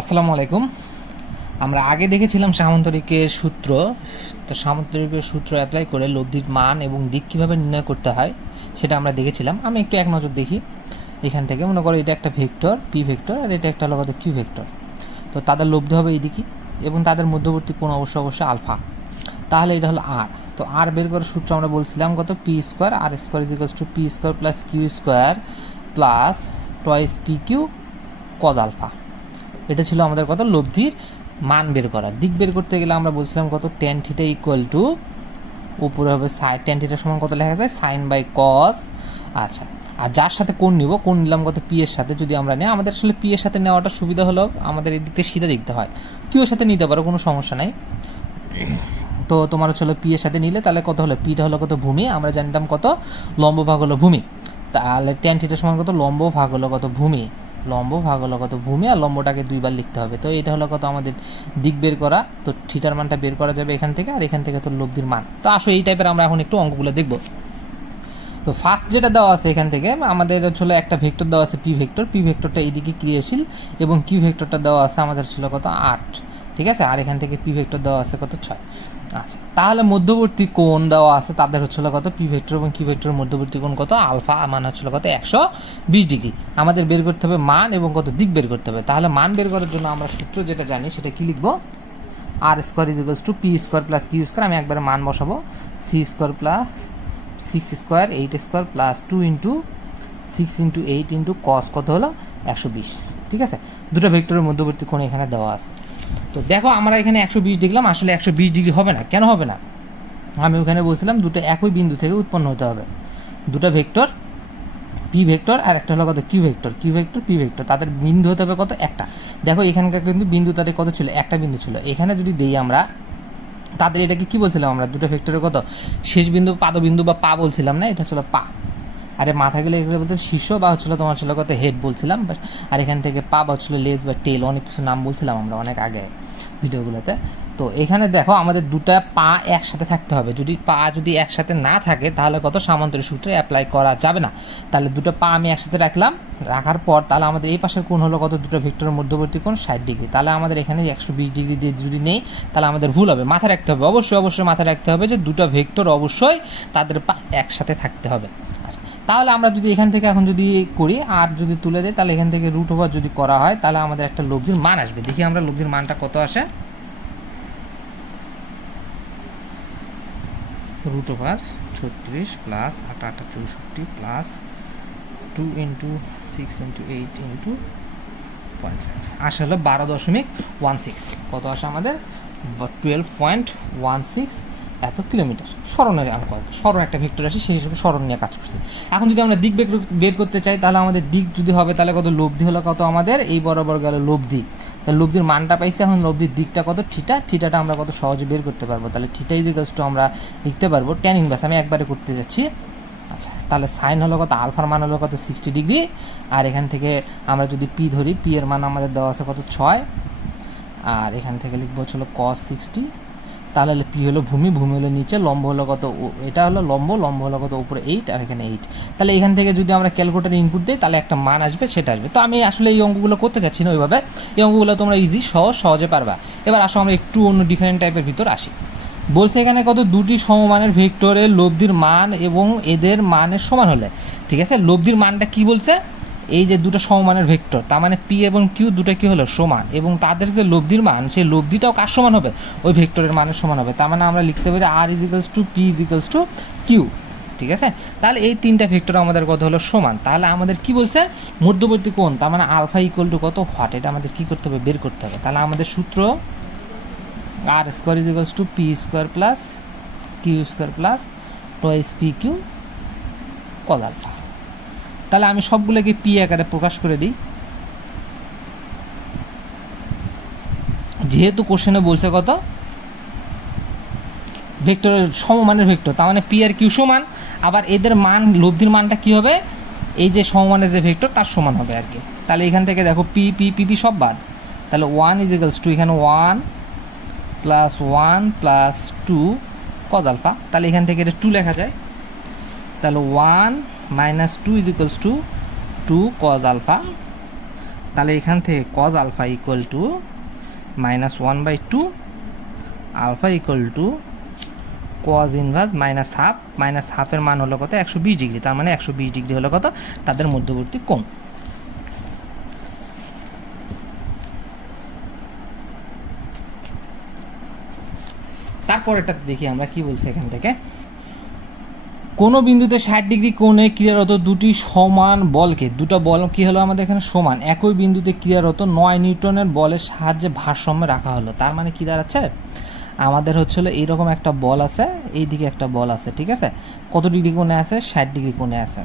আসসালামু আলাইকুম। আমরা আগে দেখেছিলাম সামান্তরিকের সূত্র। তো সামান্তরিকের সূত্র অ্যাপ্লাই করে লব্ধির মান এবং দিক কীভাবে নির্ণয় করতে হয় সেটা আমরা দেখেছিলাম। আমি একটু এক নজর দেখি। এখান থেকে মনে করো এটা একটা ভেক্টর পি ভেক্টর আর এটা একটা হলো কত কিউ ভেক্টর। তো তাদের লব্ধি হবে এইদিকে এবং তাদের মধ্যবর্তী কোণ অবশ্যই আলফা। তাহলে এটা হলো আর। তো আর বের করার সূত্র আমরা বলছিলাম কত P square R square is equals to P square plus Q square plus twice P Q cos alpha. এটা ছিল আমাদের কত লব্ধির মান বের করা। দিক বের করতে গেলে আমরা বলছিলাম কত ট্যান থিটা ইকুয়াল টু উপরে হবে সাইন, ট্যান থিটার সমান কত লেখা যায় সাইন বাই কস। আচ্ছা, আর যার সাথে কোণ নিব, কোণ নিলাম কত পি এর সাথে। যদি আমরা নিই, আমাদের আসলে পি এর সাথে নেওয়াটা সুবিধা হলো আমাদের এই দিক থেকে সিধা দেখতে হয়। কিউ এর সাথে নিতে পারো, কোনো সমস্যা নাই। তো তোমার হচ্ছে পি এর সাথে নিলে তাহলে কত হলো, পিটা হলো কত ভূমি, আমরা জানতাম কত লম্ব ভাগ হলো ভূমি। তাহলে ট্যান থিটার সমান কত লম্ব ভাগ হলো কত ভূমি, লম্ব ভাগ হলো কত ভূমি, আর লম্বটাকে দুইবার লিখতে হবে। তো এটা হলো কত আমাদের দিক বের করা। তো থিটার মানটা বের করা যাবে এখান থেকে, আর এখান থেকে তো লব্ধির মান। তো আসো এই টাইপের আমরা এখন একটু অঙ্কগুলো দেখব। তো ফার্স্ট যেটা দেওয়া আছে এখান থেকে আমাদের ছিল একটা ভেক্টর দেওয়া আছে পি ভেক্টর। পি ভেক্টরটা এইদিকে ক্রিয়াশীল এবং কিউ ভেক্টরটা দেওয়া আছে আমাদের ছিল কত 8, ঠিক আছে। আর এখান থেকে পি ভেক্টর দেওয়া আছে কত 6। আচ্ছা, তাহলে মধ্যবর্তী কোণ দেওয়া আছে তাদের হচ্ছিল কত পি ভেক্টর এবং কিউ ভেক্টরের মধ্যবর্তী কোণ কত আলফা, মান হচ্ছিল কত 120 ডিগ্রি। আমাদের বের করতে হবে মান এবং কত দিক বের করতে হবে। তাহলে মান বের করার জন্য আমরা সূত্র যেটা জানি সেটা কি লিখবো, R square is equals to P square plus Q square. আমি একবারে মান বসাবো, C square plus 6 square 8 square plus 2 into 6 into 8 into cos কত হলো 120, ঠিক আছে। দুটো ভেক্টরের মধ্যবর্তী কোণ এখানে দেওয়া আছে। তো দেখো আমরা এখানে 120 দেখলাম, আসলে 120 ডিগ্রি হবে না। কেন হবে না? আমি ওখানে বলছিলাম দুটো একই বিন্দু থেকে উৎপন্ন হতে হবে। দুটো ভেক্টর পি ভেক্টর আর একটা হলো কত Q vector, Q vector P vector, তাদের বিন্দু হতে হবে কত একটা। দেখো এখানকার কিন্তু বিন্দু তাদের কত ছিল, একটা বিন্দু ছিল। এখানে যদি দেই আমরা তাদের এটাকে কি বলছিলাম আমরা, দুটো ভেক্টরের কত শেষ বিন্দু পাদবিন্দু বা পা বলছিলাম না, এটা ছিল পা। আরে মাথা গেলে এগুলো বলতে শীর্ষ বা হচ্ছিল তোমার ছিল কত হেড বলছিলাম, আর এখান থেকে পা বা হচ্ছিল লেজ বা টেল, অনেক কিছু নাম বলছিলাম আমরা অনেক আগে ভিডিওগুলোতে। তো এখানে দেখো আমাদের দুটা পা একসাথে থাকতে হবে। যদি একসাথে না থাকে তাহলে কত সামান্তরিক সূত্রে অ্যাপ্লাই করা যাবে না। তাহলে দুটো পা আমি একসাথে রাখার পর তাহলে আমাদের এই পাশের কোণ হলো কত, দুটো ভেক্টরের মধ্যবর্তী কোণ 60 ডিগ্রি। তাহলে আমাদের এখানে 120 ডিগ্রি দিয়ে যদি নেই তাহলে আমাদের ভুল হবে। মাথায় রাখতে হবে, অবশ্যই মাথায় রাখতে হবে যে দুটো ভেক্টর অবশ্যই তাদের পা একসাথে থাকতে হবে। আচ্ছা, তাহলে আমরা যদি এখান থেকে এখন যদি করি আর যদি তুলে দেয় তাহলে এখান থেকে রুট ওভার যদি করা হয় তাহলে আমাদের একটা লব্ধির মান আসবে। দেখি আমরা লব্ধির মানটা কত আসে। Root over 36 plus 8 8 64 plus 2 into 6 into 8 into 0.5 আসে হলো 12.16। কত আসে আমাদের 12.16 এত কিলোমিটার। স্মরণের স্মরণ একটা ভেক্টর আসে, সেই হিসেবে স্মরণ নিয়ে কাজ করছি। এখন যদি আমরা দিক বের করতে চাই তাহলে আমাদের দিক যদি হবে তাহলে কত লব্ধি হলো কত আমাদের এই বরাবর গেল লব্ধি। তাহলে লব্ধির মানটা পাইছি, এখন লব্ধির দিকটা কত থিটাটা আমরা কত সহজে বের করতে পারবো। তাহলে থিটা ইজ ইকুয়ালস টু আমরা লিখতে পারবো ট্যান ইনভার্স, আমি একবারে করতে যাচ্ছি। আচ্ছা, তাহলে সাইন হলো কত, আলফার মান হলো কত 60 ডিগ্রি। আর এখান থেকে আমরা যদি পি ধরি, পি এর মান আমাদের দেওয়া আছে কত 6, আর এখান থেকে লিখবো হলো cos 60। তাহলে পি হলো ভূমি, ভূমি হলো নিচে, লম্ব হলো কত, এটা হলো লম্ব হলো কত উপরে 8 আর এখানে 8। তাহলে এখান থেকে যদি আমরা ক্যালকুলেটারে ইনপুট দিই তাহলে একটা মান আসবে, সেটা আসবে। তো আমি আসলে এই অঙ্কগুলো করতে চাচ্ছি না ওইভাবে, এই অঙ্কগুলো তোমরা সহজে পারবা। এবার আসো আমরা একটু অন্য ডিফারেন্ট টাইপের ভিতর আসি। বলছে এখানে কত দুটি সমমানের ভেক্টরের লব্ধির মান এবং এদের মানের সমান হলে, ঠিক আছে। লব্ধির মানটা কি বলছে, এই যে দুটো সমমানের ভেক্টর, তার মানে পি এবং কিউ দুটো কি হলো সমান, এবং তাদের যে লব্ধির মান সেই লব্ধিটাও কার সমান হবে, ওই ভেক্টরের মানের সমান হবে। তার মানে আমরা লিখতে পারি R is equals to P is equals to Q, ঠিক আছে। তাহলে এই তিনটা ভেক্টর আমাদের কত হলো সমান। তাহলে আমাদের কি বলছে মধ্যবর্তী কোণ, তার মানে আলফা ইকুয়াল টু কত হোয়াট, এটা আমাদের কি করতে হবে, বের করতে হবে। তাহলে আমাদের সূত্র R square is equals to P square plus Q square plus twice P Q cos alpha. তাহলে আমি সবগুলোকে পি আকারে প্রকাশ করে দিই। যেহেতু কোশ্চেনে বলছে কত ভেক্টরের সমমানের ভেক্টর, তার মানে পি আর কিউ সমান, আবার এদের মান লব্ধির মানটা কি হবে, এই যে সমমানের যে ভেক্টর তার সমান হবে আর কি। তাহলে এখান থেকে দেখো পি পি পি পি সব বাদ, তাহলে 1 ইজ ইকুয়ালস টু এখানে 1 প্লাস 1 প্লাস 2 কজ আলফা। তাহলে এখান থেকে এটা 2 লেখা যায়। তাহলে 1 minus 2 is equals to 2 cos alpha. তাহলে এখান থেকে cos alpha equal to -1/2, alpha equal to cos inverse -half, -হাফের মান হলো কত 120 ডিগ্রি, তার মানে 120 ডিগ্রি হলো কত তাদের মধ্যবর্তী কোণ। তারপরেটা দেখি আমরা কি বলছি এখান থেকে, কোনো বিন্দুতে 60 ডিগ্রি কোণে ক্রিয়ারত দুটি সমান বলকে, দুটো বল কি হলো আমাদের এখানে সমান, একই বিন্দুতে ক্রিয়ারত 9 নিউটনের বলের সাহায্যে ভারসাম্যে রাখা হলো। তার মানে কি দাঁড়াচ্ছে, আমাদের হচ্ছিল এইরকম একটা বল আছে, এইদিকে একটা বল আছে, ঠিক আছে, কত ডিগ্রি কোণে আছে 60 ডিগ্রি কোণে আছে।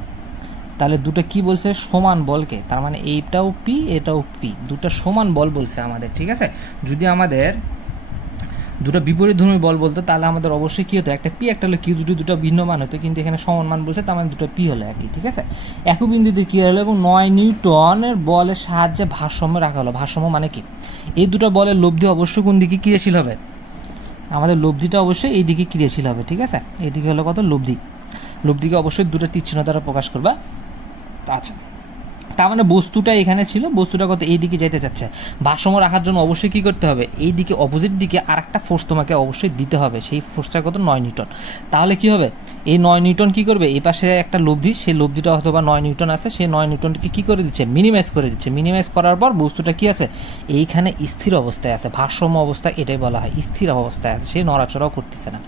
তাহলে দুটো কি বলছে সমান বলকে, তার মানে এইটাও পি এটাও পি, দুটো সমান বল বলছে আমাদের, ঠিক আছে। যদি আমাদের দুটো বিপরীতধর্মী বল বলতো তাহলে আমাদের অবশ্যই কী হতো, একটা পি একটা হলো কিউ, দুটো ভিন্ন মান হতো, কিন্তু এখানে সমান মান বলছে, তার মানে দুটো পি হলো একই, ঠিক আছে। একই বিন্দুতে কী হলো এবং 9 নিউটনের বলের সাহায্যে ভারসাম্য রাখা হলো। ভারসাম্য মানে কি, এই দুটো বলের লব্ধি অবশ্যই কোন দিকে ক্রিয়াশীল হবে, আমাদের লব্ধিটা অবশ্যই এই দিকে ক্রিয়াশীল হবে, ঠিক আছে। এইদিকে হলো কত লব্ধি, লব্ধিকে অবশ্যই দুটো তীর চিহ্ন দ্বারা প্রকাশ করবা। আচ্ছা, তার মানে বস্তুটা এখানে ছিল, বস্তুটা কত এই দিকে যেতে চাচ্ছে, ভারসাম্য রাখার জন্য অবশ্যই কী করতে হবে, এই দিকে অপোজিট দিকে আর একটা ফোর্স তোমাকে অবশ্যই দিতে হবে, সেই ফোর্সটা কত 9 নিউটন। তাহলে কি হবে, এই 9 নিউটন কী করবে, এই পাশে একটা লব্ধি, সেই লব্ধিটা অথবা 9 নিউটন আছে, সেই 9 নিউটনকে কী করে দিচ্ছে, মিনিমাইজ করে দিচ্ছে। মিনিমাইজ করার পর বস্তুটা কী আছে, এইখানে স্থির অবস্থায় আছে, ভারসাম্য অবস্থা এটাই বলা হয়, স্থির অবস্থায় আছে, সে নড়াচড়াও করতেছে না,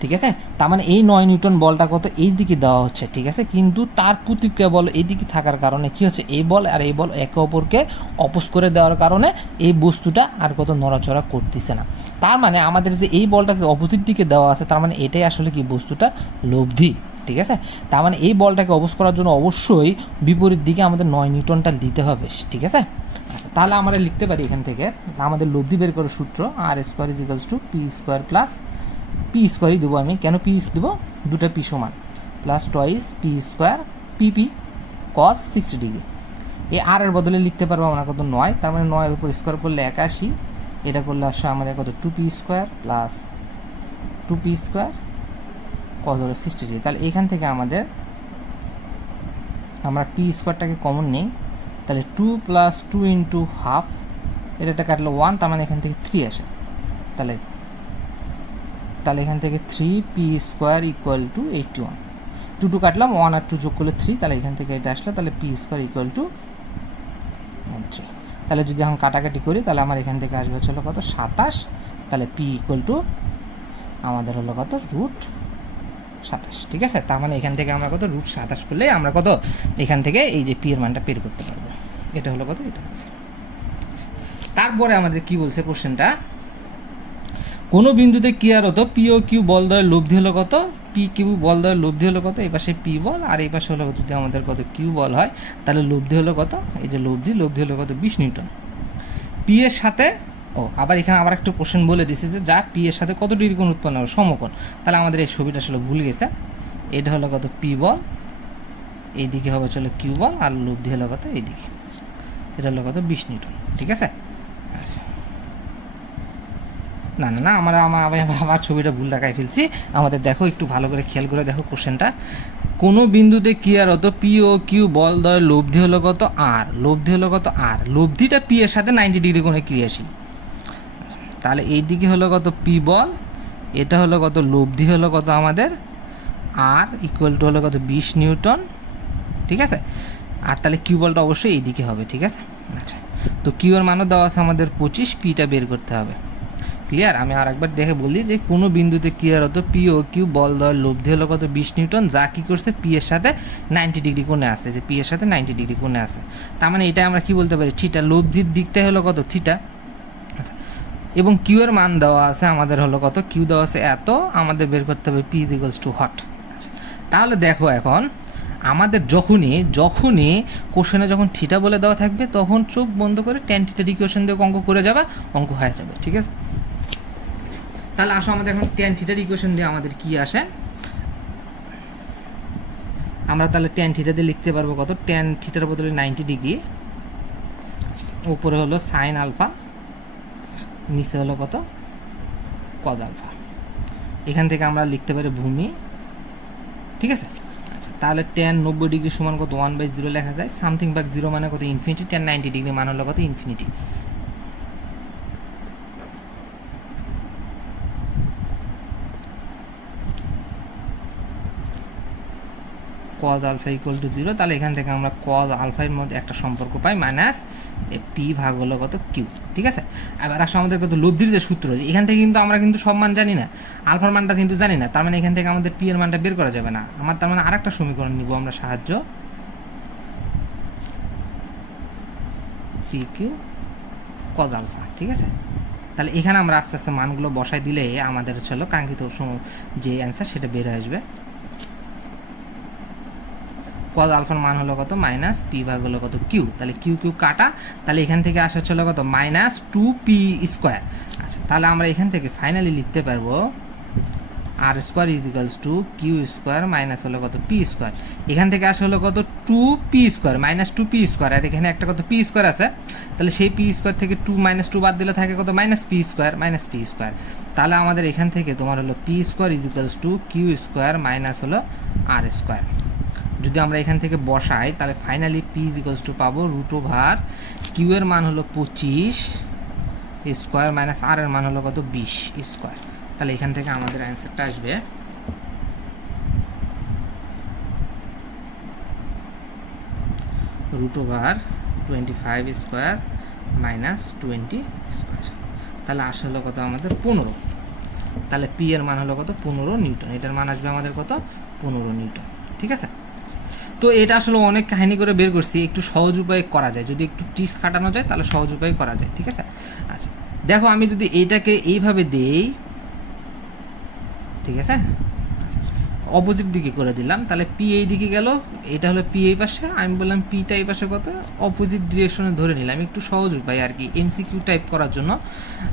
ঠিক আছে। তার মানে এই 9 নিউটন বলটা কত এই দিকে দেওয়া হচ্ছে, ঠিক আছে, কিন্তু তার প্রতিক্রিয়া বল এই দিকে থাকার কারণে কি হচ্ছে, এই বল আর এই বল একে অপরকে অপোজ করে দেওয়ার কারণে এই বস্তুটা আর কত নড়াচড়া করতেছে না। তার মানে আমাদের যে এই বলটা যে অপোজিট দিকে দেওয়া আছে, তার মানে এটাই আসলে কি বস্তুটার লব্ধি, ঠিক আছে। তার মানে এই বলটাকে অপোজ করার জন্য অবশ্যই বিপরীত দিকে আমাদের 9 নিউটনটা দিতে হবে, ঠিক আছে। আচ্ছা, তাহলে আমরা লিখতে পারি এখান থেকে আমাদের লব্ধি বের করার সূত্র r² = p² + পি স্কোয়ারই দেবো আমি, কেন পি দেবো, দুটো পি সমান, প্লাস টয়েস p² পিপি cos 60 ডিগ্রি। এই আর এর বদলে লিখতে পারবো আমরা কত 9, তার মানে 9 এর উপর স্কোয়ার করলে 81, এটা করলে আসলে আমাদের কত 2p² + 2p² cos 60 ডিগ্রি। তাহলে এখান থেকে আমাদের আমরা p²টাকে কমন নিই, তাহলে 2 + 2 × ½ এটা কাটলো 1, তার মানে এখান থেকে 3 আসে, তাহলে এখান থেকে 3p² = 81, 2 কাটলাম 1 আর 2 যোগ করলে 3, তাহলে এখান থেকে এটা আসলে, তাহলে p² = 3। তাহলে যদি এখন কাটাকাটি করি তাহলে আমার এখান থেকে আসবে হলো কত 27, তাহলে p = আমাদের হলো কত √27, ঠিক আছে। তার মানে এখান থেকে আমরা কত √27 করলে আমরা কত এখান থেকে এই যে p এর মানটা বের করতে পারবো, এটা হলো কত, এটা আছে। তারপরে আমাদের কি বলছে কোশ্চেনটা, কোনো বিন্দুতে ক্রিয়ারত পি ও কিউ বলদ্বয়ের লব্ধি হলো কত, পি কিউ বলদ্বয়ের লব্ধি হলো কত, এই পাশে পি বল আর এই পাশে হলো কত, যদি আমাদের কত কিউ বল হয় তাহলে লব্ধি হলো কত, এই যে লব্ধি হলো কত 20 নিউটন। পি এর সাথে আবার এখানে আবার একটা কোশ্চেন বলে দিছে যে যা পি এর সাথে কত ডিগ্রি কোণ উৎপন্ন হবে, সমকোণ। তাহলে আমাদের এই ছবিটা আসলে ভুল গেছে, এটা হলো কত পি বল, এইদিকে হবে চলো কিউ বল, আর লব্ধি হলো কত এইদিকে, এটা হলো কত 20 নিউটন, ঠিক আছে। আচ্ছা, না আমার ছবিটা ভুল দেখায় ফেলছি, আমাদের দেখো একটু ভালো করে খেয়াল করে দেখো কোশ্চেনটা, কোনো বিন্দুতে ক্রিয়ারত পি ও কিউ বলদ্বয়ের লব্ধি হলো কত আর, লব্ধি হলো কত আর, লব্ধিটা পি এর সাথে 90 ডিগ্রি কোণে ক্রিয়াশীল। তাহলে এই দিকে হলো কত পি বল, এটা হলো কত লব্ধি হলো কত আমাদের আর = হলো কত 20 নিউটন, ঠিক আছে। আর তাহলে কিউ বলটা অবশ্যই এইদিকে হবে, ঠিক আছে। আচ্ছা, তো কিউ এর মানও দেওয়া আছে আমাদের 25, পিটা বের করতে হবে, ক্লিয়ার। আমি আর একবার দেখে বলি যে কোনো বিন্দুতে ক্রিয়ারত পি ও কিউ বলদ্বয়ের লব্ধি হলো কত 20 নিউটন, যা কী করছে পি এর সাথে 90 ডিগ্রি কোণে আছে, যে পি এর সাথে 90 ডিগ্রি কোণে আছে, তার মানে এটা আমরা কি বলতে পারি, থিটা, লব্ধির দিকটাই হলো কত থিটা। আচ্ছা, এবং কিউ এর মান দেওয়া আছে আমাদের হলো কত, কিউ দেওয়া আছে এত, আমাদের বের করতে হবে পি = হট। আচ্ছা, তাহলে দেখো এখন আমাদের যখনই কোশ্চেনে যখন থিটা বলে দেওয়া থাকবে তখন চোখ বন্ধ করে ট্যান থিটার ইকুয়েশন দিয়ে অঙ্ক করে যাবে, অঙ্ক হয়ে যাবে, ঠিক আছে। তাহলে আসো আমাদের এখন ট্যান থিটার ইকুয়েশন দিয়ে আমাদের কি আসে, আমরা তাহলে ট্যান থিটা দিয়ে লিখতে পারবো কত, ট্যান থিটার বদলে 90 ডিগ্রি, উপরে হলো সাইন আলফা, নিচে হলো কত কজ আলফা। এখান থেকে আমরা লিখতে পারি ভূমি, ঠিক আছে। আচ্ছা, তাহলে tan 90 ডিগ্রি সমান কত 1/0 লেখা যায়, সামথিং বাই 0 মানে কত ইনফিনিটি, tan 90 ডিগ্রি মান হলো কত infinity. cos alpha equal to 0, তাহলে এখান থেকে আমরা cos আলফার মধ্যে একটা সম্পর্ক পাই মাইনাস পি ভাগ হলো কত কিউ। ঠিক আছে, এবার আসলে আমাদের কত লব্ধির যে সূত্র, এখান থেকে কিন্তু আমরা কিন্তু সব মান জানি না, আলফার মানটা কিন্তু জানি না, তার মানে এখান থেকে আমাদের পি এর মানটা বের করা যাবে না। আমার তার মানে আরেকটা সমীকরণ নিব আমরা সাহায্য, পি কিউ cos আলফা। ঠিক আছে, তাহলে এখানে আমরা আস্তে আস্তে মানগুলো বসাই দিলে আমাদের হচ্ছে কাঙ্ক্ষিত যে অ্যান্সার সেটা বের হয়ে আসবে। cos আলফার মান হলো কত মাইনাস পি ভাগ হলো কত কিউ, তাহলে কিউ কিউ কাটা, তাহলে এখান থেকে আসা হচ্ছে কত মাইনাস 2p স্কোয়ার। আচ্ছা, তাহলে আমরা এখান থেকে ফাইনালি লিখতে পারবো R square is equals to Q square minus হলো কত পি স্কোয়ার। এখান থেকে আসা হলো কত 2p square minus 2p square, আর এখানে একটা কত পি স্কোয়ার আছে, তাহলে সেই পি স্কোয়ার থেকে 2 - 2 বাদ দিলে থাকে কত minus P square minus P square. তাহলে আমাদের এখান থেকে তোমার হলো P square is equals to Q square minus হলো আর স্কোয়ার। যদি আমরা এখান থেকে বসাই তাহলে finally P is equals to পাবো √, কিউ এর মান হলো 25 স্কোয়ার মাইনাস আর এর মান হলো কত 20 স্কোয়ার। তাহলে এখান থেকে আমাদের অ্যান্সারটা আসবে √25 স্কোয়ার মাইনাস 20 স্কোয়ার। তাহলে আসে হলো কত আমাদের 15। তাহলে পি এর মান হলো কত 15 নিউটন, এটার মান আসবে আমাদের কত 15 নিউটন। ঠিক আছে, তো এটা আসলে অনেক কাহিনী করে বের করছি, একটু সহজ উপায়ে করা যায়, যদি একটু টিক্স খাটানো যায় তাহলে সহজ উপায়ে করা যায়। ঠিক আছে, আচ্ছা দেখো আমি যদি এইটাকে এইভাবে দেই, ঠিক আছে, অপোজিট দিকে করে দিলাম, তাহলে পি এই দিকে গেল, এটা হলো পি এই পাশে, আমি বললাম পিটা এই পাশে কত অপোজিট ডিরেকশনে ধরে নিলাম, একটু সহজ উপায় আর কি এমসিকিউ টাইপ করার জন্য।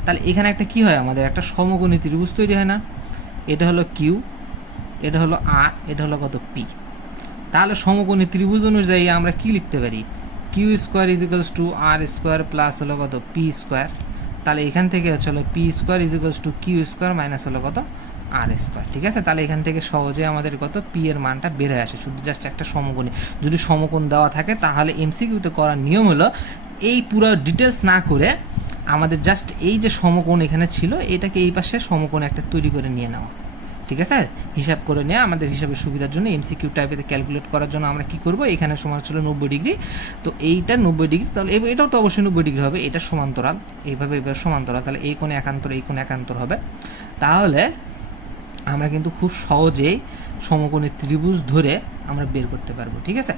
তাহলে এখানে একটা কি হয়, আমাদের একটা সমকোণী ত্রিভুজ তৈরি হয় না, এটা হলো কিউ, এটা হলো আর, এটা হলো কত পি। তাহলে সমকোণী ত্রিভুজ অনুযায়ী আমরা কি লিখতে পারি, Q square is equals to R square plus হলো কত পি স্কোয়ার। তাহলে এখান থেকে হচ্ছে হলো P square is equals to Q square minus হলো কত আর স্কোয়ার। ঠিক আছে, তাহলে এখান থেকে সহজে আমাদের কত পি এর মানটা বের হয়ে আসে, শুধু জাস্ট একটা সমকোণী। যদি সমকোণ দেওয়া থাকে তাহলে এমসিকিউতে করার নিয়ম হলো এই পুরো ডিটেলস না করে আমাদের জাস্ট এই যে সমকোণ এখানে ছিল এটাকে এই পাশে সমকোণ একটা তৈরি করে নিয়ে নেওয়া। ঠিক আছে, হিসাব করে নেওয়া আমাদের হিসাবের সুবিধার জন্য, এমসিকিউ টাইপে ক্যালকুলেট করার জন্য আমরা কি করব, এখানে সমান ছিল 90 ডিগ্রি, তো এইটা 90 ডিগ্রি, তাহলে এটাও তো অবশ্যই 90 ডিগ্রি হবে, এটা সমান্তরাল, এইভাবে এবার সমান্তরাল, তাহলে এই কোণে একান্তর এই কোণে একান্তর হবে। তাহলে আমরা কিন্তু খুব সহজেই সমকোণী ত্রিভুজ ধরে আমরা বের করতে পারবো। ঠিক আছে,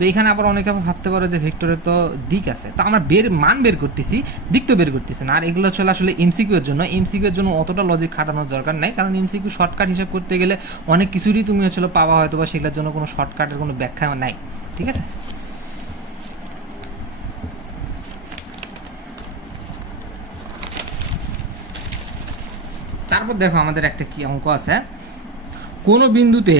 তো এখানে আবার অনেকে ভাবতে পারো যে ভেক্টরের তো দিক আছে, তো আমরা মান বের করতেছি, দিক তো বের করতেছি না। আর এগুলো চলে আসলে এমসিকিউ এর জন্য, এমসিকিউ এর জন্য অতটা লজিক খাটানোর দরকার নাই, কারণ এমসিকিউ শর্টকাট হিসাব করতে গেলে অনেক কিছুরই তুমি হচ্ছে পাওয়া হয়তো বা সেগুলোর জন্য কোনো শর্টকাটের কোনো ব্যাখ্যা নাই। ঠিক আছে, তারপর দেখো আমাদের একটা কি অঙ্ক আছে, কোনো বিন্দুতে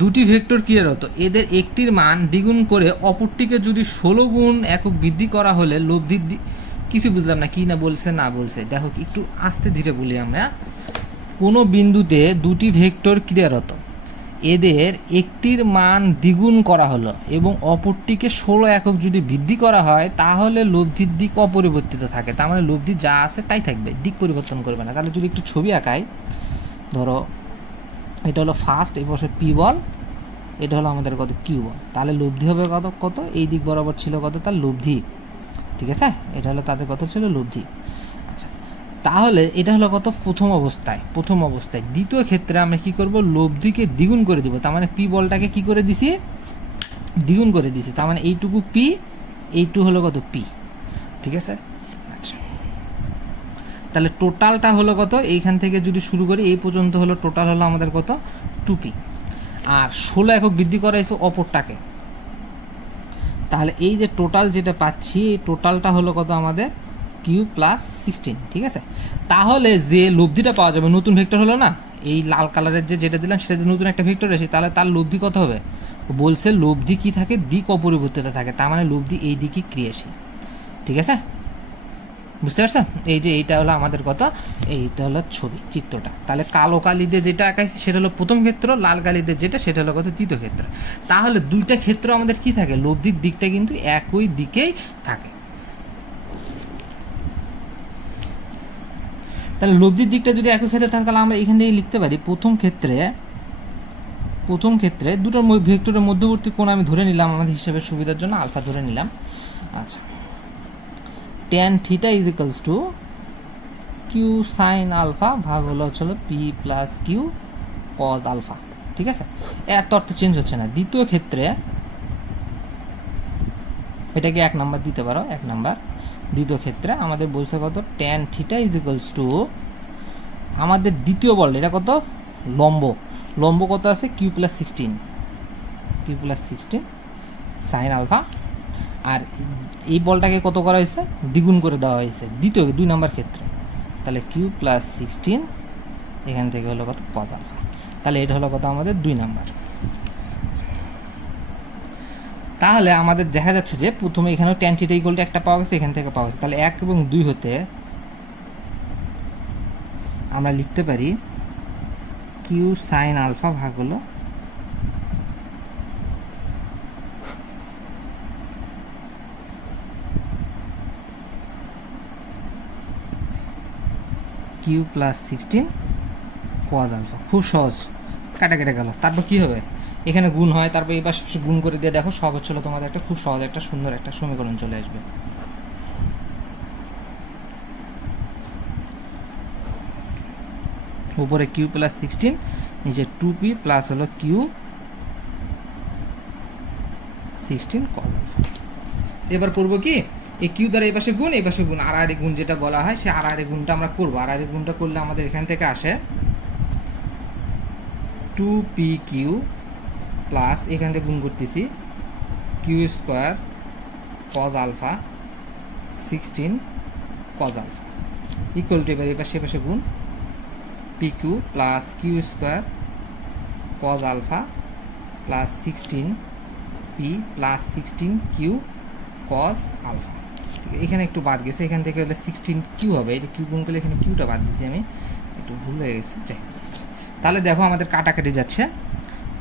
দুটি ভেক্টর ক্রিয়ারত, এদের একটির মান দ্বিগুণ করে অপরটিকে যদি 16 গুণ একক বৃদ্ধি করা হলে লব্ধির কিছু বুঝলাম না কি না বলছে না বলছে, দেখো একটু আস্তে ধীরে বলি আমরা। কোনো বিন্দুতে দুটি ভেক্টর ক্রিয়ারত, এদের একটির মান দ্বিগুণ করা হলো এবং অপরটিকে 16 একক যদি বৃদ্ধি করা হয় তাহলে লব্ধির দিক অপরিবর্তিত থাকে, তার মানে লব্ধি যা আছে তাই থাকবে, দিক পরিবর্তন করবে না। তাহলে যদি একটু ছবি আঁকাই, ধরো এটা হলো ফার্স্ট, এই পাশে পি বল, এটা হলো আমাদের কত কিউ বল, তাহলে লব্ধি হবে কত কত এই দিক বরাবর ছিল কত তার লব্ধি। ঠিক আছে, এটা হলো তাদের কত ছিল লব্ধি। আচ্ছা, তাহলে এটা হলো কত প্রথম অবস্থায়। দ্বিতীয় ক্ষেত্রে আমরা কি করব, লব্ধিকে দ্বিগুণ করে দিব, তার মানে পি বলটাকে কি করে দিছি দ্বিগুণ করে দিছি, তার মানে এইটুকু পি, এইটু হলো কত পি। ঠিক আছে, আচ্ছা তাহলে টোটালটা হলো কত, এইখান থেকে যদি শুরু করি এই পর্যন্ত হলো টোটাল হলো আমাদের কত 2p, আর 16 একক বৃদ্ধি করা হয়েছে অপরটাকে, তাহলে এই যে টোটাল যেটা পাচ্ছি এই টোটালটা হলো কত আমাদের কিউ প্লাস 16। ঠিক আছে, তাহলে যে লব্ধিটা পাওয়া যাবে নতুন ভেক্টর হলো না, এই লাল কালারের যেটা দিলাম সেটা নতুন একটা ভেক্টর আসে, তাহলে তার লব্ধি কত হবে, বলছে লব্ধি কি থাকে, দিক অপরিবর্তিত থাকে, তার মানে লব্ধি এই দিকে ক্রিয়াশীল। ঠিক আছে, বুঝতে পারছো? এই যে এইটা হলো আমাদের কথা, এইটা হলো ছবি চিত্রটা। তাহলে কালো কালিতে যেটা আঁকাইছি সেটা হলো প্রথম ক্ষেত্র, লাল কালিতে যেটা সেটা হলো কত দ্বিতীয় ক্ষেত্র। তাহলে দুইটা ক্ষেত্র আমাদের কি থাকে, লব্ধির দিকটা কিন্তু একই দিকেই থাকে। তাহলে লব্ধির দিকটা যদি একই ক্ষেত্রে থাকে তাহলে আমরা এখান থেকে লিখতে পারি প্রথম ক্ষেত্রে দুটোর ভেক্টরের মধ্যবর্তী কোণ আমি ধরে নিলাম আমাদের হিসাবের সুবিধার জন্য, আলফা ধরে নিলাম। আচ্ছা, tan theta is equals to Q sine alpha ভাগ হলো P plus Q cos alpha. ঠিক আছে, এর তো অর্থ চেঞ্জ হচ্ছে না। দ্বিতীয় ক্ষেত্রে এটাকে 1 নাম্বার দিতে পারো, 1 নাম্বার। দ্বিতীয় ক্ষেত্রে আমাদের বলছে কত, tan theta is equals to আমাদের দ্বিতীয় বল, এটা কত, লম্ব কত আছে, Q plus sixteen sine alpha. আর এই বলটাকে কত করা হয়েছে, দ্বিগুণ করে দেওয়া হয়েছে দ্বিতীয় 2 নাম্বার ক্ষেত্রে। তাহলে কিউ প্লাস 16 এখান থেকে হলো কত, কজ আলফা। তাহলে এটা হলো কত আমাদের 2 নাম্বার। তাহলে আমাদের দেখা যাচ্ছে যে প্রথমে এখানেও tan থিটা ইকুয়াল টু একটা পাওয়া গেছে, এখান থেকে পাওয়া গেছে। তাহলে 1 এবং 2 হতে আমরা লিখতে পারি কিউ সাইন আলফা ভাগ হলো কিউ প্লাস 16 কজ আলফা। খুব সহজ, কাটা কেটে গেল। তারপর কি হবে, এখানে গুণ হয়, তারপর এই পাশে গুণ করে দিয়ে দেখো সব হচ্ছিল তোমাদের একটা খুব সহজ একটা সুন্দর একটা সমীকরণ চলে আসবে। উপরে কিউ প্লাস 16, নিচে 2p প্লাস হলো কিউ 16 কজ আলফা। এবার করবো কি, এই কিউ দ্বারা এই পাশে গুণ, এই পাশে গুণ, আড়াআড়ি গুণ যেটা বলা হয়, সেই আড়াআড়ি গুণটা আমরা করবো। আড়াআড়ি গুণটা করলে আমাদের এখান থেকে আসে 2pq প্লাস, এখান থেকে গুণ করতেছি, Q square cos alpha 16 cos alpha equal to, এবার এই পাশে গুণ, pq plus Q square cos alpha plus 16p plus 16q cos alpha. এখানে একটু বাদ গেছে, এখান থেকে হলে 16q হবে, এটা কিউ গুণ করলে এখানে কিউটা বাদ দিছি আমি, একটু ভুল হয়ে গেছে। যাই, তাহলে দেখো আমাদের কাটাকাটি যাচ্ছে,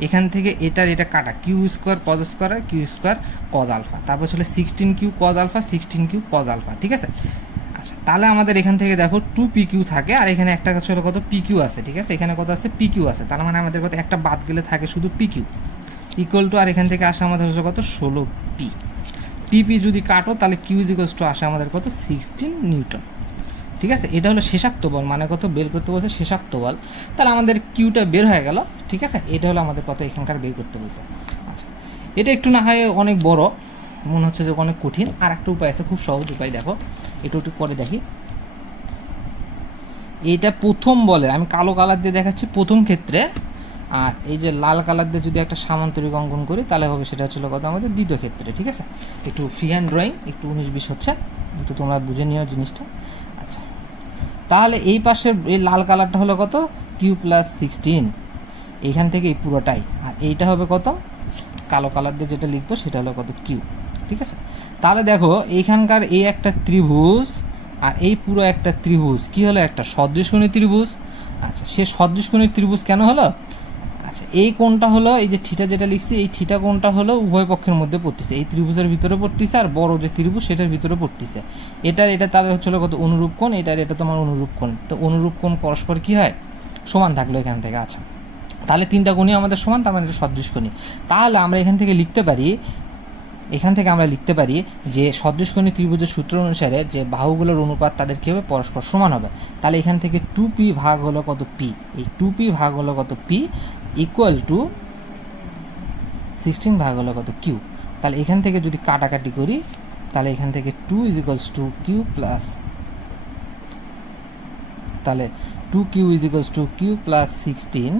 এখান থেকে এটা কাটা, কিউ স্কোয়ার কজ স্কোয়ার আর কিউ স্কোয়ার কজ আলফা, তারপর ছিল 16q cos alpha 16q cos alpha. ঠিক আছে, আচ্ছা, তাহলে আমাদের এখান থেকে দেখো 2pq থাকে, আর এখানে একটা কাছে হলো কত, pq আছে। ঠিক আছে, এখানে কত আছে, pq আছে, তার মানে আমাদের কত, একটা বাদ গেলে থাকে শুধু pq ইকুয়াল টু, আর এখান থেকে আসে আমাদের হচ্ছে কত, 16p। পিপি যদি কাটো তাহলে কিউ ইজ ইকুয়ালস টু আসে আমাদের কত, 16 নিউটন। ঠিক আছে, এটা হলো শেষাক্ত বল, মানে কত বের করতে বলছে, শেষাক্ত বল। তাহলে আমাদের কিউটা বের হয়ে গেল। ঠিক আছে, এটা হলো আমাদের কত এখানকার বের করতে বলছে। আচ্ছা, এটা একটু না হয় অনেক বড় মনে হচ্ছে যে অনেক কঠিন। আর একটা উপায় আছে, খুব সহজ উপায়, দেখো এটা একটু করে দেখি। এইটা প্রথম বলের, আমি কালো কালার দিয়ে দেখাচ্ছি প্রথম ক্ষেত্রে, আর এই যে লাল কালার দিয়ে যদি একটা সামান্তরিক অঙ্কন করি তাহলে হবে সেটা হচ্ছিল কত আমাদের দ্বিতীয় ক্ষেত্রে। ঠিক আছে, একটু ফ্রি হ্যান্ড ড্রয়িং, একটু 19-20 হচ্ছে, একটু তোমরা বুঝে নিও জিনিসটা। আচ্ছা, তাহলে এই পাশের এই লাল কালারটা হলো কত, কিউ প্লাস 16, এইখান থেকে এই পুরোটাই। আর এইটা হবে কত, কালো কালার দিয়ে যেটা লিখবো সেটা হলো কত, কিউ। ঠিক আছে, তাহলে দেখো এইখানকার এই একটা ত্রিভুজ আর এই পুরো একটা ত্রিভুজ কি হলো, একটা সদৃশকোণী ত্রিভুজ। আচ্ছা, সে সদৃশকোণী ত্রিভুজ কেন হলো, আচ্ছা এই কোণটা হলো, এই যে থিটা যেটা লিখছি, এই থিটা কোণটা হলো উভয় পক্ষের মধ্যে পড়তেছে, এই ত্রিভুজের ভিতরে পড়তেছে, আর বড় যে ত্রিভুজ সেটার ভিতরে পড়তেছে। এটা তাহলে হচ্ছিল কত, অনুরূপ কোণ, এটা তোমার অনুরূপ কোণ। তো অনুরূপ কোণ পরস্পর কি হয়, সমান থাকলো এখান থেকে। আচ্ছা, তাহলে তিনটা কোণই আমাদের সমান, তার মানে এটা সদৃশকোণী। তাহলে আমরা এখান থেকে লিখতে পারি যে সদৃশকোণী ত্রিভুজের সূত্র অনুসারে যে বাহুগুলোর অনুপাত তাদের কী হবে, পরস্পর সমান হবে। তাহলে এখান থেকে 2p ভাগ হলো কত, p, এই 2p ভাগ হলো কত, p ইকুয়াল টু 16 ভাগ হলো কত, কিউ। তাহলে এখান থেকে যদি কাটাকাটি করি তাহলে এখান থেকে 2 is equals to Q plus, তাহলে 2q is equals to Q plus 16,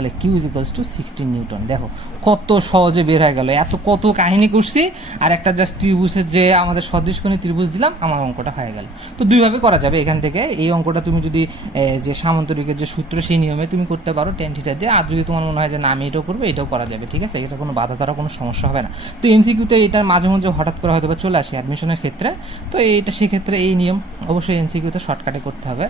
তাহলে Q is equals to 16 newton. দেখো কত সহজে বের হয়ে গেল, এত কত কাহিনী করছি, আর একটা জাস্ট ত্রিভুজের যে আমাদের সদৃশকোণী ত্রিভুজ দিলাম, আমার অঙ্কটা হয়ে গেল। তো দুইভাবে করা যাবে এখান থেকে। এই অঙ্কটা তুমি যদি যে সামান্তরিকের যে সূত্র সেই নিয়মে তুমি করতে পারো tan থিটা দিয়ে, আর যদি তোমার মনে হয় যে না আমি এটাও করবো, এটাও করা যাবে, ঠিক আছে, এটা কোনো বাধা ধরা কোনো সমস্যা হবে না। তো এমসিকিউতে এটার মাঝে মাঝে হঠাৎ করে হয়তো বা চলে আসে অ্যাডমিশনের ক্ষেত্রে, তো এইটা সেক্ষেত্রে এই নিয়ম অবশ্যই এমসিকিউতে শর্টকাটে করতে হবে।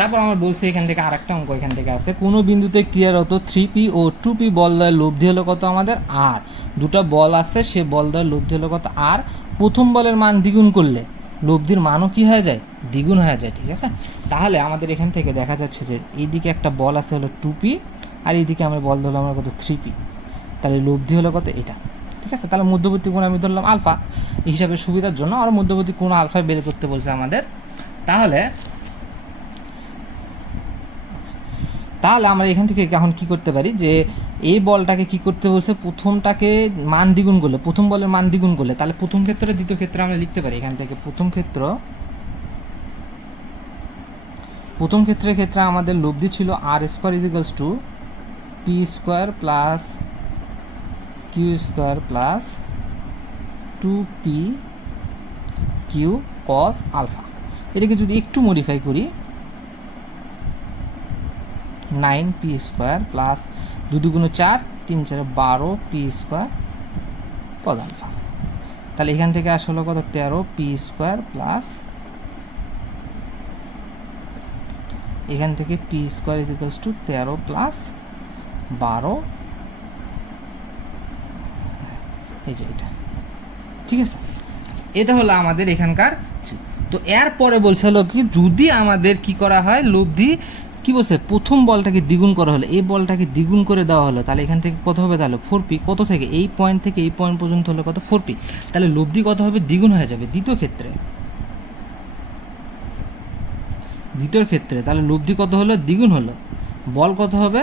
তারপর আমার বলছে এখান থেকে আরেকটা অঙ্ক এখান থেকে আছে, কোনো বিন্দুতে ক্রিয়ারত 3p ও 2p বল দ্বয়ের লব্ধি হলো কত আমাদের আর। দুটো বল আছে, সে বল দ্বয়ের লব্ধি হলো কত আর। প্রথম বলের মান দ্বিগুণ করলে লব্ধির মানও কি হয়ে যায়, দ্বিগুণ হয়ে যায়, ঠিক আছে। তাহলে আমাদের এখান থেকে দেখা যাচ্ছে যে এইদিকে একটা বল আছে হলো 2p, আর এইদিকে আমরা বল ধরলাম আমরা কত 3p, তাহলে লব্ধি হলো কত এটা, ঠিক আছে। তাহলে মধ্যবর্তী কোণ আমি ধরলাম আলফা হিসাবে সুবিধার জন্য, আর মধ্যবর্তী কোণ আলফা বের করতে বলছে আমাদের। তাহলে আমরা এখান থেকে এখন কি করতে পারি, যে এই বলটাকে কি করতে বলছে, প্রথমটাকে মান দ্বিগুণ করলে, প্রথম বলের মান দ্বিগুণ করলে, তাহলে প্রথম ক্ষেত্রে দ্বিতীয় ক্ষেত্রে আমরা লিখতে পারি এখান থেকে। প্রথম ক্ষেত্রে আমাদের লব্ধি ছিল R square is equals to P square plus Q square plus 2p Q cos alpha. এটাকে যদি একটু মডিফাই করি, 9p square plus 2 2 4 3 4 12p square cos alpha. তাহলে এখান থেকে আসলে কত 13p স্কোয়ার প্লাস এখান থেকে p square is equals two 13 plus 12, এই যে এটা, ঠিক আছে। এটা হলো আমাদের এখানকার। তো এর পরে বলছে হলো কি, যদি আমাদের কি করা হয় লব্ধি কি বলছে, প্রথম বলটাকে দ্বিগুণ করা হলো, এই বলটাকে দ্বিগুণ করে দেওয়া হলো, তাহলে এখান থেকে কত হবে, তাহলে 4p, কত থেকে এই পয়েন্ট থেকে এই পয়েন্ট পর্যন্ত হলো কত 4p, তাহলে লব্ধি কত হবে, দ্বিগুণ হয়ে যাবে দ্বিতীয় ক্ষেত্রে। তাহলে লব্ধি কত হলো, দ্বিগুণ হলো, বল কত হবে,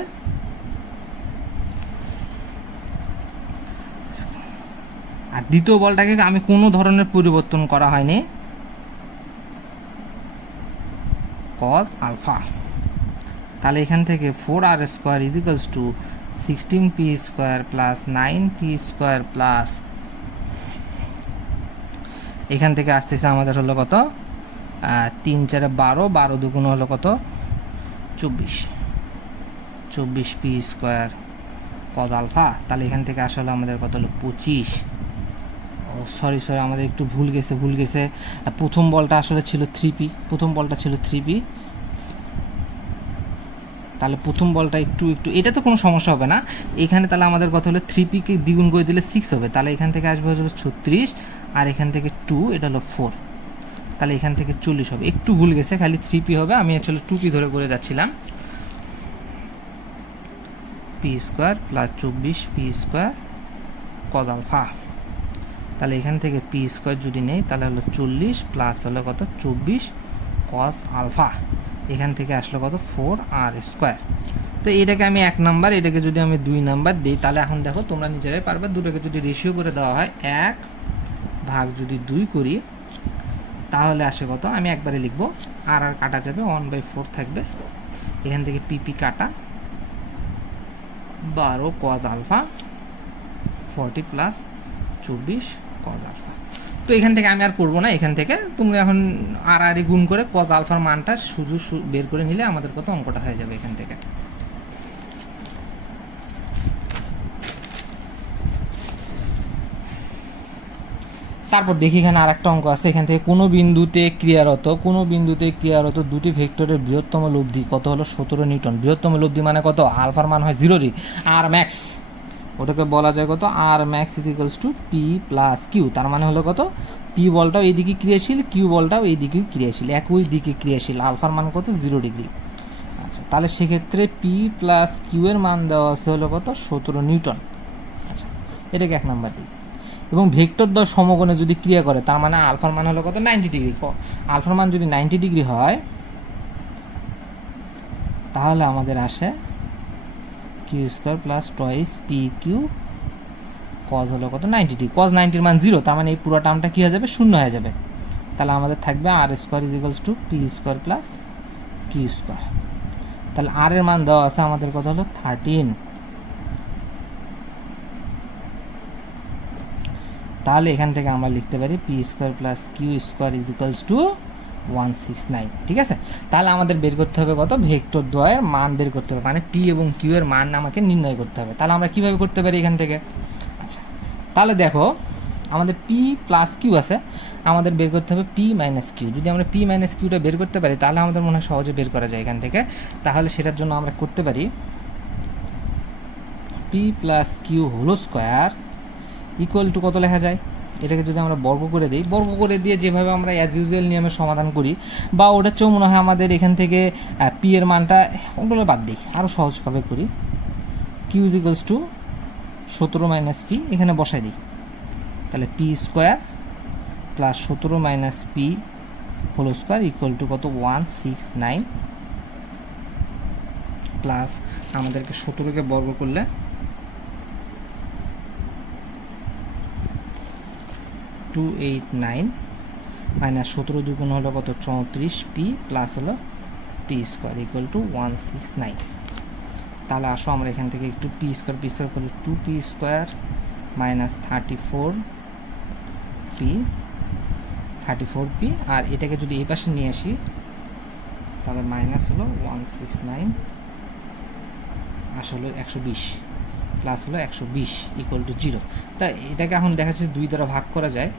আর দ্বিতীয় বলটাকে আমি কোনো ধরনের পরিবর্তন করা হয়নি, কস আলফা। তাহলে এখান থেকে 4r square is equals two 16p square plus 9p square plus এখান থেকে আসতেছে আমাদের হলো কত 3 4 12, 12 দুগুণ হলো কত 24p স্কোয়ার কস আলফা। তাহলে এখান থেকে আসলে আমাদের কত হলো 25। সরি আমাদের একটু ভুল গেছে, প্রথম বলটা আসলে ছিল 3p, তাহলে প্রথম বলটা একটু এটা তো কোনো সমস্যা হবে না এখানে। তাহলে আমাদের কথা হলো 3p কে দ্বিগুণ করে দিলে 6 হবে, তাহলে এখান থেকে আসবে হলো 36, আর এখান থেকে 2, এটা হলো 4, তাহলে এখান থেকে 40 হবে। একটু ভুল গেছে, খালি 3p হবে, আমি আসলে 2p ধরে করে যাচ্ছিলাম। p square plus 24p square cos alpha. তাহলে এখান থেকে p স্কোয়ার যদি নেই, তাহলে হলো 40 প্লাস হলো কত 24 কস আলফা। এখান থেকে আসলো কত 4r স্কোয়ার। তো এটাকে আমি 1 নাম্বার, এটাকে যদি আমি 2 নাম্বার দিই, তাহলে এখন দেখো তোমরা নিজেরাই পারবে, দুটোকে যদি রেশিও করে দেওয়া হয় 1 ভাগ যদি 2 করি, তাহলে আসে কত, আমি একবারে লিখবো, আর কাটা যাবে, 1/4 থাকবে, এখান থেকে পিপি কাটা 12 cos alpha 40 plus 24 cos alpha. তো এখান থেকে আমি আর করবো না, এখান থেকে তোমরা এখন আর গুণ করে কস আলফার মানটা শুধু বের করে নিলে আমাদের কত অঙ্কটা হয়ে যাবে এখান থেকে। তারপর দেখি এখানে আরেকটা অঙ্ক আছে, এখান থেকে কোনো বিন্দুতে ক্রিয়ারত দুটি ভেক্টরের বৃহত্তম লব্ধি কত হলো 17 নিউটন। বৃহত্তম লব্ধি মানে কত, আলফার মান হয় 0 আর ম্যাক্স, ওটাকে বলা যায় কত, R max is equals to P plus Q. তার মানে হলো কত, পি বলটাও এইদিকে ক্রিয়াশীল, কিউ বলটাও এইদিকেও ক্রিয়াশীল, একই দিকে ক্রিয়াশীল, আলফার মান কত 0 ডিগ্রি। আচ্ছা, তাহলে সেক্ষেত্রে পি প্লাস কিউ এর মান দেওয়া আছে হলো কত 17 নিউটন। আচ্ছা, এটাকে 1 নাম্বার দিই। এবং ভেক্টর দ্বয় সমকোণে যদি ক্রিয়া করে, তার মানে আলফার মান হলো কত 90 ডিগ্রি। আলফার মান যদি 90 ডিগ্রি হয়, তাহলে আমাদের আসে Q square plus twice P Q cos হলো কত 90 ডিগ্রি। কজ 90 এর মান 0, তার মানে এই পুরো টার্মটা কি হয়ে যাবে, শূন্য হয়ে যাবে। তাহলে আমাদের থাকবে R square is equals to P square plus Q square. তাহলে আর এর মান দেওয়া আছে আমাদের কত হলো 13। তাহলে এখান থেকে আমরা লিখতে পারি P square plus Q square is equals to 169। ঠিক আছে, তাহলে আমাদের বের করতে হবে কত, ভেক্টর দ্বয়ের মান বের করতে হবে, মানে পি এবং কিউ এর মান আমাকে নির্ণয় করতে হবে। তাহলে আমরা কিভাবে করতে পারি এখান থেকে? আচ্ছা, তাহলে দেখো আমাদের পি প্লাস কিউ আছে, আমাদের বের করতে হবে পি মাইনাস কিউ। যদি আমরা পি মাইনাস কিউটা বের করতে পারি তাহলে আমাদের মনে হয় সহজে বের করা যায় এখান থেকে। তাহলে সেটার জন্য আমরা করতে পারি P plus Q whole square equal to কত লেখা যায়, এটাকে যদি আমরা বর্গ করে দিই, বর্গ করে দিয়ে যেভাবে আমরা অ্যাজ ইউজুয়াল নিয়মে সমাধান করি, বা ওটার চেয়েও মনে হয় আমাদের এখান থেকে পি এর মানটা ওগুলো বাদ দিই, আরও সহজভাবে করি। Q is equals to 17 minus P, এখানে বসাই দিই। তাহলে P square plus 17 minus P whole square equal to কত 169, প্লাস আমাদেরকে 17কে বর্গ করলে 289 মাইনাস 17 দুগুণ হলো কত 34 পি প্লাস হলো পি স্কোয়ার ইকুয়াল টু 169। তাহলে আসো আমরা এখান থেকে একটু পি স্কোয়ার করলে 2 পি স্কোয়ার মাইনাস 34 পি, আর এটাকে যদি এই পাশে নিয়ে আসি তাহলে মাইনাস হলো 169 আসলে 120 প্লাস হলো 120 ইকুয়াল টু 0। তা এটাকে এখন দেখা যাচ্ছে 2 দ্বারা ভাগ করা যায়,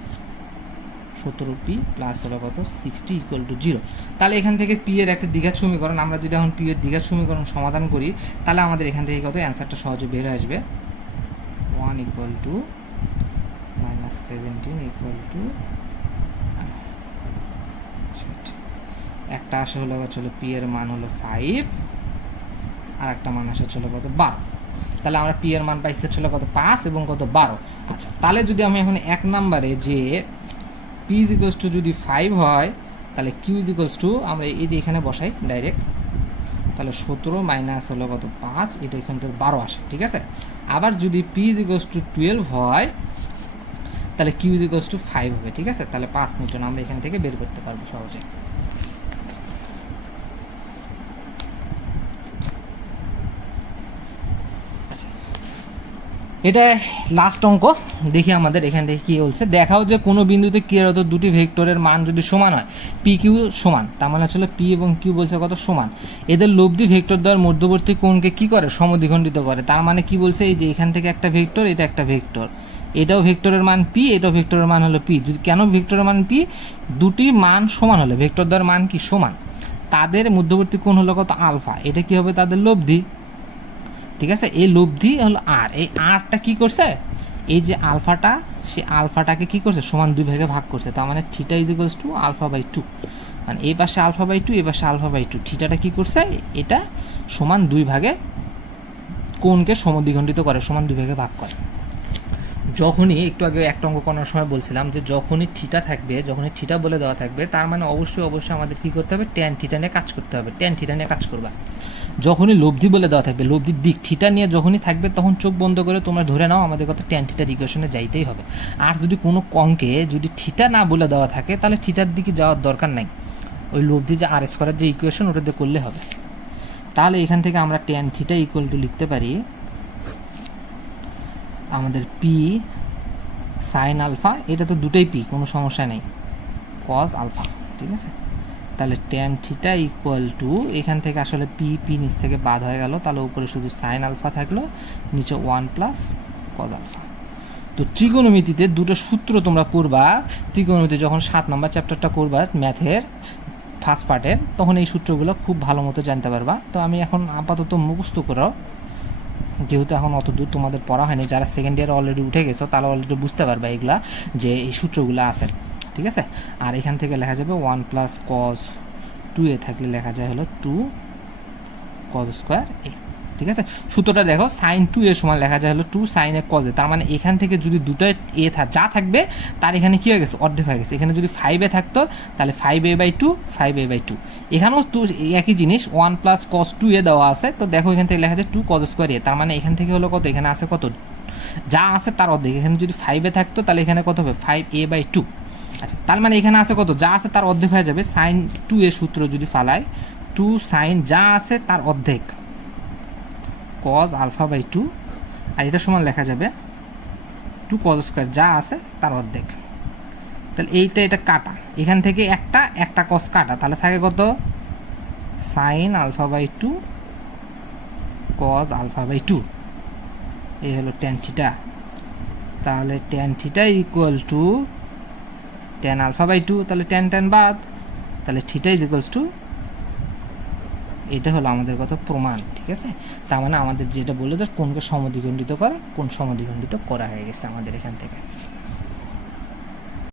17 পি প্লাস হলো কত 60 ইকুয়াল টু 0। তাহলে এখান থেকে পি এর একটা দ্বিঘাত সমীকরণ, আমরা যদি এখন পি এর দ্বিঘাত সমীকরণ সমাধান করি তাহলে আমাদের এখান থেকে কত অ্যান্সারটা সহজে বের হয়ে আসবে। 1 equal to minus 17 equal to, একটা আসে হলো চলো পি এর মান হলো 5 আর একটা মান আসে চলো কত 12। তাহলে আমরা পি এর মান পাইছে ছিল কত 5 এবং কত 12। আচ্ছা, তাহলে যদি আমি এখন এক নম্বরে যে পি ইজ ইকুয়ালস টু যদি 5 হয় তাহলে কিউ ইজ ইকুয়ালস টু আমরা এই যে এখানে বসাই ডাইরেক্ট, তাহলে 17 মাইনাস হলো কত 5, এটা এখান থেকে 12 আসে। ঠিক আছে, আবার যদি পি ইজ ইকুয়ালস টু 12 হয় তাহলে কিউ ইজ ইকুয়ালস টু 5 হবে। ঠিক আছে, তাহলে 5 নিউটন আমরা এখান থেকে বের করতে পারবো সহজে। এটা লাস্ট অঙ্ক দেখি আমাদের এখান থেকে কী বলছে, দেখাও যে কোনো বিন্দুতে ক্রিয়ারত দুটি ভেক্টরের মান যদি সমান হয়, পি কিউ সমান, তার মানে আসলে পি এবং কিউ বলছে কত সমান, এদের লব্ধি ভেক্টর দ্বয়ের মধ্যবর্তী কোণকে কী করে সমদ্বিখণ্ডিত করে। তার মানে কি বলছে, এই যে এখান থেকে একটা ভেক্টর, এটা একটা ভেক্টর, এটাও ভেক্টরের মান পি, এটাও ভেক্টরের মান হলো পি। যদি কেন ভেক্টরের মান পি, দুটি মান সমান হলে ভেক্টর দ্বয়ের মান কি সমান, তাদের মধ্যবর্তী কোণ হলো কত আলফা, এটা কি হবে তাদের লব্ধি। ঠিক আছে, এই লব্ধি হলো আর, এই আরটা কি করছে, এই যে আলফাটা, সে আলফাটাকে কি করছে সমান 2 ভাগে ভাগ করছে। তার মানে theta is equals to alpha by 2, মানে এই পাশে আলফা বাই 2, এই পাশে আলফা বাই 2, থিটাটা কি করছে, এটা সমান 2 ভাগে কোণকে সমদ্বিখণ্ডিত করে, সমান 2 ভাগে ভাগ করে। যখনই একটু আগে একটা অঙ্ক করার সময় বলছিলাম যে যখনই থিটা থাকবে, যখনই থিটা বলে দেওয়া থাকবে, তার মানে অবশ্যই আমাদের কি করতে হবে, ট্যান থিটা নিয়ে কাজ করতে হবে, ট্যান থিটা নিয়ে কাজ করবা। যখনই লব্ধি বলে দেওয়া থাকবে, লব্ধির দিক থিটা নিয়ে যখনই থাকবে, তখন চোখ বন্ধ করে তোমরা ধরে নাও আমাদের কথা ট্যান থিটার ইকুয়েশনে যাইতেই হবে। আর যদি কোনো অঙ্কে যদি থিটা না বলে দেওয়া থাকে তাহলে থিটার দিকে যাওয়ার দরকার নাই, ওই লব্ধি যে আর স্কোয়ারের যে ইকুয়েশন ওটা দিয়ে করলে হবে। তাহলে এখান থেকে আমরা ট্যান থিটা ইকুয়াল টু লিখতে পারি আমাদের পি সাইন আলফা, এটা তো দুটোই পি, কোনো সমস্যা নেই, কজ আলফা। ঠিক আছে, তাহলে ট্যান থিটা ইকুয়াল টু, এখান থেকে আসলে পি পি নিচ থেকে বাদ হয়ে গেল, তাহলে উপরে শুধু সাইন আলফা থাকলো, নিচে 1 প্লাস কজ আলফা। তো ত্রিকোণমিতিতে দুটো সূত্র তোমরা পড়বা, ত্রিকোণমিতি যখন 7 নম্বর চ্যাপ্টারটা করবা ম্যাথের ফার্স্ট পার্টের, তখন এই সূত্রগুলো খুব ভালো মতো জানতে পারবা। তো আমি এখন আপাতত মুখস্থ করো, যেহেতু এখন অত দূর তোমাদের পড়া হয়নি, যারা সেকেন্ড ইয়ারে অলরেডি উঠে গেছো তারা অলরেডি বুঝতে পারবা এগুলা, যে এই সূত্রগুলো আছে। ঠিক আছে, আর এখান থেকে লেখা যাবে 1 প্লাস কজ 2a থাকলে লেখা যায় হলো 2 কজ স্কোয়ার এ। ঠিক আছে, সূত্রটা দেখো, সাইন 2a সমান লেখা যায় হলো 2 সাইন এ কজ এ। তার মানে এখান থেকে যদি দুটো এ যা থাকবে তার এখানে কী হয়ে গেছে, অর্ধেক হয়ে গেছে। এখানে যদি 5a থাকতো তাহলে 5a/2, 5a/2। এখানেও একই জিনিস, 1 প্লাস কজ 2a দেওয়া আছে। তো দেখো এখান থেকে লেখা যায় 2 কজ স্কোয়ার এ। তার মানে এখান থেকে হলো কত, এখানে আছে কত, যা আছে তার অর্ধেক। এখানে যদি 5a থাকতো তাহলে এখানে কত হবে 5a/2। আচ্ছা, তার মানে এখানে আছে কত, যা আছে তার অর্ধেক হয়ে যাবে। সাইন 2 এর সূত্র যদি ফালাই, 2 সাইন যা আছে তার অর্ধেক কজ আলফা বাই 2, আর এটা সমান লেখা যাবে 2 কজ স্কোয়ার যা আছে তার অর্ধেক। তাহলে এটা কাটা, এখান থেকে একটা কস কাটা, তাহলে থাকে কত, sine alpha by 2 cos alpha by 2, এই হলো ট্যান থিটা। তাহলে tan theta equal to tan alpha by 2, তাহলে ট্যান বাদ, তাহলে থিটা ইজ ইকুয়ালস টু, এটা হলো আমাদের কত প্রমাণ। ঠিক আছে, তার মানে আমাদের যেটা বলে যে কোনকে সমদ্বিখণ্ডিত করা, কোন সমদ্বিখণ্ডিত করা হয়ে গেছে আমাদের এখান থেকে।